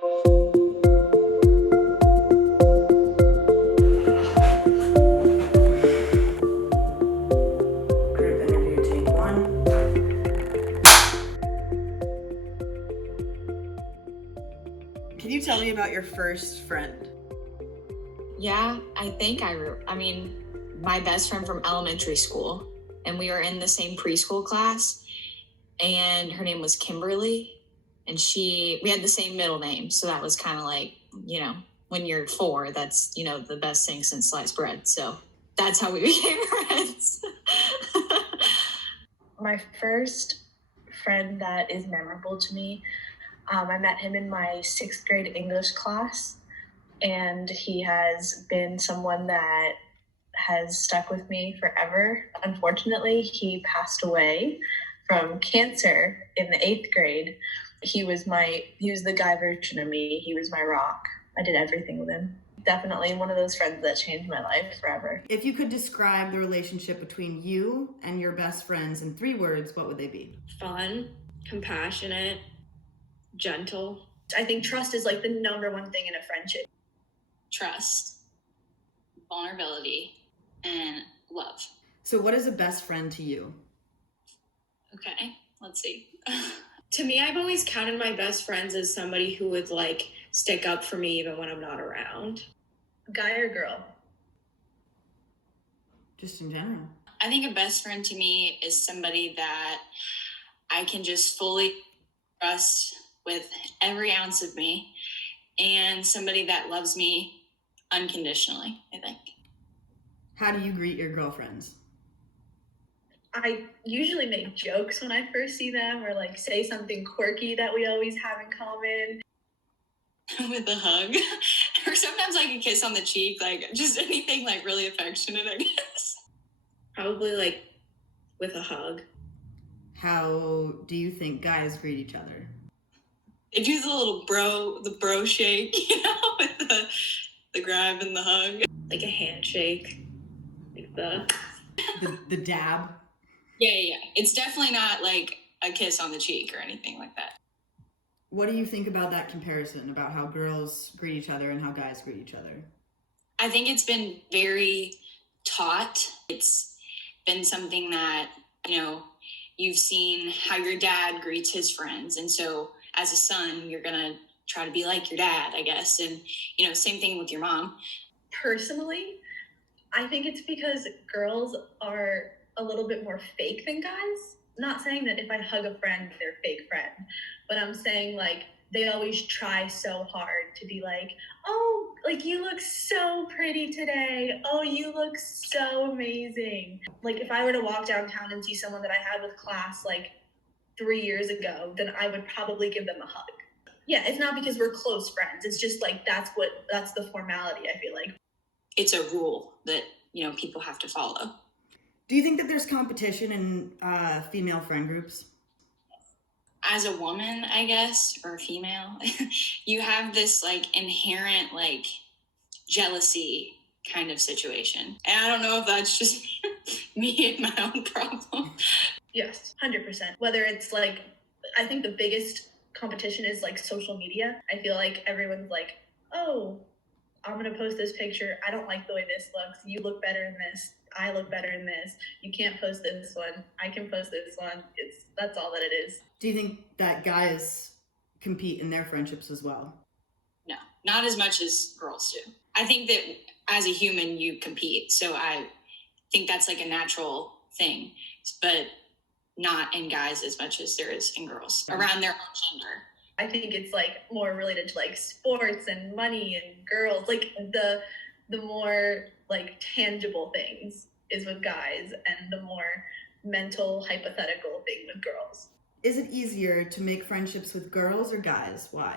Group interview, take one. Can you tell me about your first friend? Yeah, I mean, my best friend from elementary school, and we were in the same preschool class, and her name was Kimberly, and we had the same middle name, so that was kind of like, when you're 4, that's, the best thing since sliced bread, so that's how we became friends. My first friend that is memorable to me, I met him in my 6th grade English class, and he has been someone that has stuck with me forever. Unfortunately, he passed away from cancer in the 8th grade. He was the guy version of me. He was my rock. I did everything with him. Definitely one of those friends that changed my life forever. If you could describe the relationship between you and your best friends in 3 words, what would they be? Fun, compassionate, gentle. I think trust is like the number one thing in a friendship. Trust, vulnerability, and love. So what is a best friend to you? Okay, let's see. To me, I've always counted my best friends as somebody who would stick up for me even when I'm not around. Guy or girl? Just in general. I think a best friend to me is somebody that I can just fully trust with every ounce of me, and somebody that loves me unconditionally, I think. How do you greet your girlfriends? I usually make jokes when I first see them, or say something quirky that we always have in common. With a hug, or sometimes a kiss on the cheek, just anything really affectionate, I guess. Probably with a hug. How do you think guys greet each other? They do the bro shake, with the grab and the hug. Like a handshake. The dab? Yeah. It's definitely not a kiss on the cheek or anything like that. What do you think about that comparison, about how girls greet each other and how guys greet each other? I think it's been very taught. It's been something that, you've seen how your dad greets his friends. And so as a son, you're going to try to be like your dad, I guess. And, same thing with your mom. Personally, I think it's because girls are a little bit more fake than guys. Not saying that if I hug a friend, they're a fake friend, but I'm saying they always try so hard to be oh, you look so pretty today. Oh, you look so amazing. If I were to walk downtown and see someone that I had with class 3 years ago, then I would probably give them a hug. Yeah, it's not because we're close friends. It's just that's the formality, I feel like. It's a rule that, people have to follow. Do you think that there's competition in female friend groups? As a woman, I guess, or a female, you have this inherent jealousy kind of situation. And I don't know if that's just me and my own problem. Yes, 100%. Whether it's I think the biggest competition is social media. I feel like everyone's oh, I'm going to post this picture. I don't like the way this looks. You look better in this. I look better in this. You can't post this one. I can post this one. That's all that it is. Do you think that guys compete in their friendships as well? No, not as much as girls do. I think that as a human, you compete. So I think that's a natural thing, but not in guys as much as there is in girls around their own gender. I think it's more related to sports and money and girls. The more tangible things is with guys, and the more mental hypothetical thing with girls. Is it easier to make friendships with girls or guys? Why?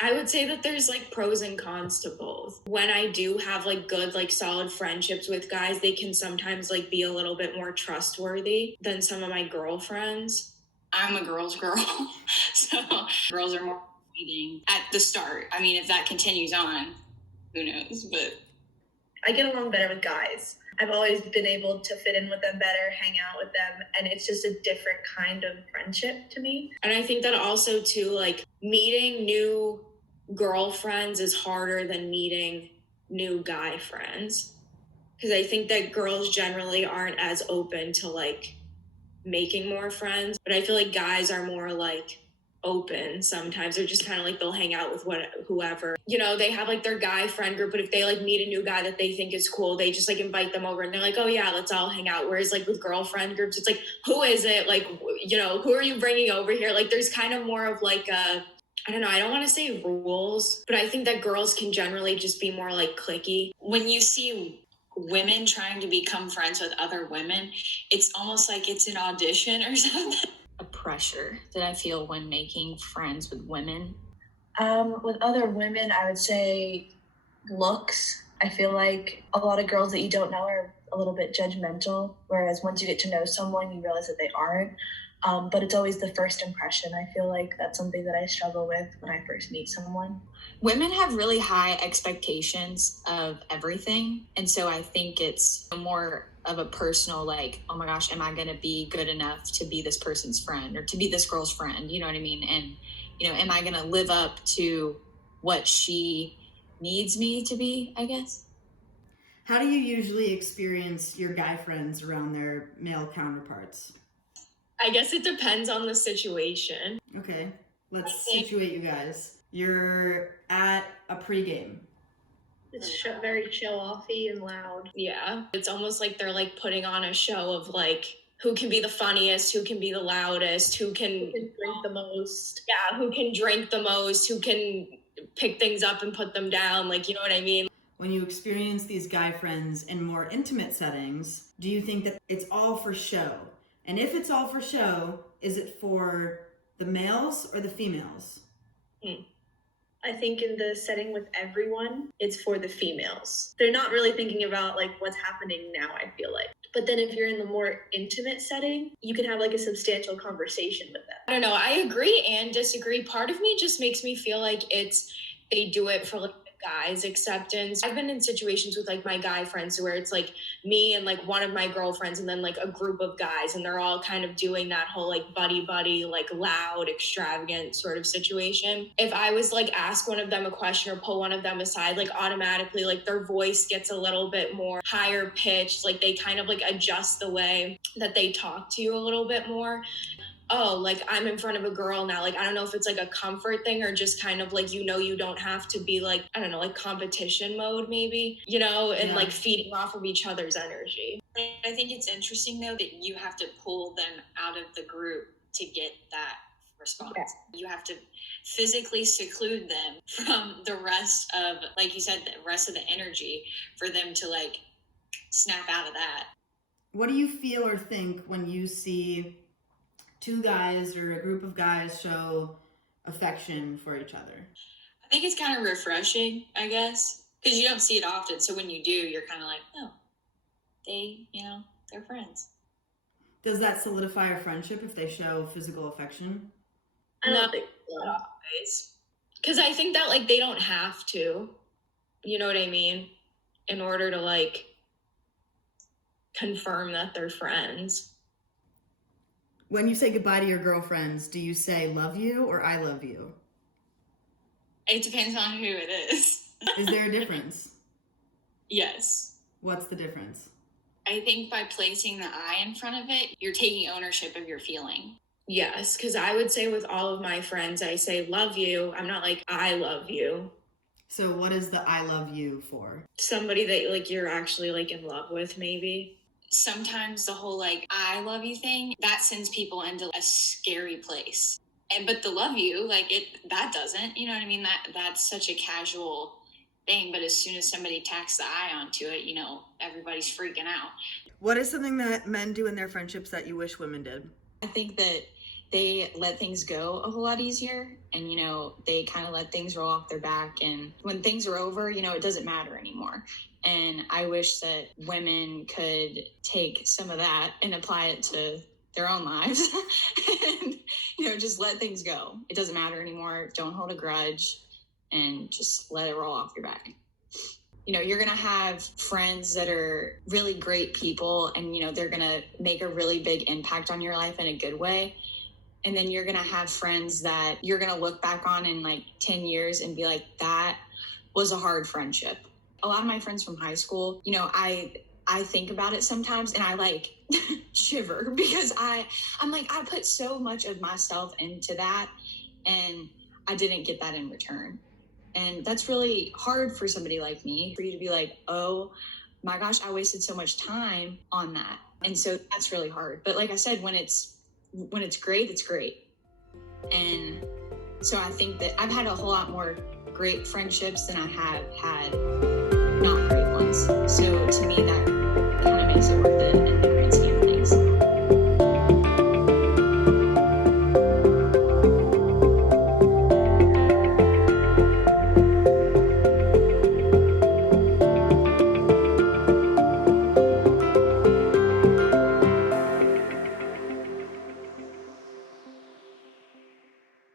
I would say that there's pros and cons to both. When I do have good solid friendships with guys, they can sometimes be a little bit more trustworthy than some of my girlfriends. I'm a girl's girl, so girls are more leading at the start. I mean, if that continues on, who knows, but I get along better with guys. I've always been able to fit in with them better, hang out with them, and it's just a different kind of friendship to me. And I think that also too, meeting new girlfriends is harder than meeting new guy friends. Because I think that girls generally aren't as open to like making more friends, but I feel like guys are more like open sometimes. They're just kind of like they'll hang out with whoever, you know, they have like their guy friend group, but if they like meet a new guy that they think is cool, they just like invite them over and they're like, oh yeah, let's all hang out. Whereas like with girlfriend groups, it's like, who is it, like, you know, who are you bringing over here? Like there's kind of more of like a, I don't know, I don't want to say rules, but I think that girls can generally just be more like cliquey. When you see women trying to become friends with other women, it's almost like it's an audition or something. A pressure that I feel when making friends with women. With other women, I would say looks. I feel like a lot of girls that you don't know are a little bit judgmental, whereas once you get to know someone, you realize that they aren't. But it's always the first impression. I feel like that's something that I struggle with when I first meet someone. Women have really high expectations of everything. And so I think it's more of a personal, like, oh my gosh, am I going to be good enough to be this person's friend or to be this girl's friend? You know what I mean? And, you know, am I going to live up to what she needs me to be, I guess? How do you usually experience your guy friends around their male counterparts? I guess it depends on the situation. Okay, let's situate you guys. You're at a pregame. It's very show-offy and loud. Yeah. It's almost like they're like putting on a show of like who can be the funniest, who can be the loudest, who can drink the most. Yeah, who can drink the most, who can pick things up and put them down. Like, you know what I mean? When you experience these guy friends in more intimate settings, do you think that it's all for show? And if it's all for show, is it for the males or the females? I think in the setting with everyone, it's for the females. They're not really thinking about like what's happening now, I feel like. But then if you're in the more intimate setting, you can have like a substantial conversation with them. I don't know. I agree and disagree. Part of me just makes me feel like they do it for like the guys' acceptance. I've been in situations with like my guy friends where it's like me and like one of my girlfriends and then like a group of guys, and they're all kind of doing that whole like buddy, like loud, extravagant sort of situation. If I was like ask one of them a question or pull one of them aside, like automatically like their voice gets a little bit more higher pitched, like they kind of like adjust the way that they talk to you a little bit more. Oh, like I'm in front of a girl now. Like, I don't know if it's like a comfort thing or just kind of like, you know, you don't have to be like, I don't know, like competition mode maybe, you know, and like feeding off of each other's energy. I think it's interesting though that you have to pull them out of the group to get that response. Yeah. You have to physically seclude them from the rest of, like you said, the rest of the energy for them to like snap out of that. What do you feel or think when you see two guys or a group of guys show affection for each other? I think it's kind of refreshing, I guess, because you don't see it often. So when you do, you're kind of like, oh, they're friends. Does that solidify a friendship if they show physical affection? I don't think so. Not always. Because I think that like they don't have to, you know what I mean? In order to like confirm that they're friends. When you say goodbye to your girlfriends, do you say love you or I love you? It depends on who it is. Is there a difference? Yes. What's the difference? I think by placing the I in front of it, you're taking ownership of your feeling. Yes, because I would say with all of my friends, I say love you. I'm not like I love you. So what is the I love you for? Somebody that like you're actually like in love with, maybe. Sometimes the whole like I love you thing, that sends people into a scary place. But the love you, like that doesn't, you know what I mean? That's such a casual thing. But as soon as somebody tacks the I onto it, you know, everybody's freaking out. What is something that men do in their friendships that you wish women did? I think that they let things go a whole lot easier, and, you know, they kind of let things roll off their back. And when things are over, you know, it doesn't matter anymore. And I wish that women could take some of that and apply it to their own lives and, you know, just let things go. It doesn't matter anymore. Don't hold a grudge and just let it roll off your back. You know, you're going to have friends that are really great people and, you know, they're going to make a really big impact on your life in a good way. And then you're going to have friends that you're going to look back on in like 10 years and be like, that was a hard friendship. A lot of my friends from high school, you know, I think about it sometimes and I like shiver because I'm like, I put so much of myself into that and I didn't get that in return. And that's really hard for somebody like me, for you to be like, oh my gosh, I wasted so much time on that. And so that's really hard. But like I said, when it's great, it's great. And so I think that I've had a whole lot more great friendships than I have had not great ones. So to me, that kind of makes it worth it.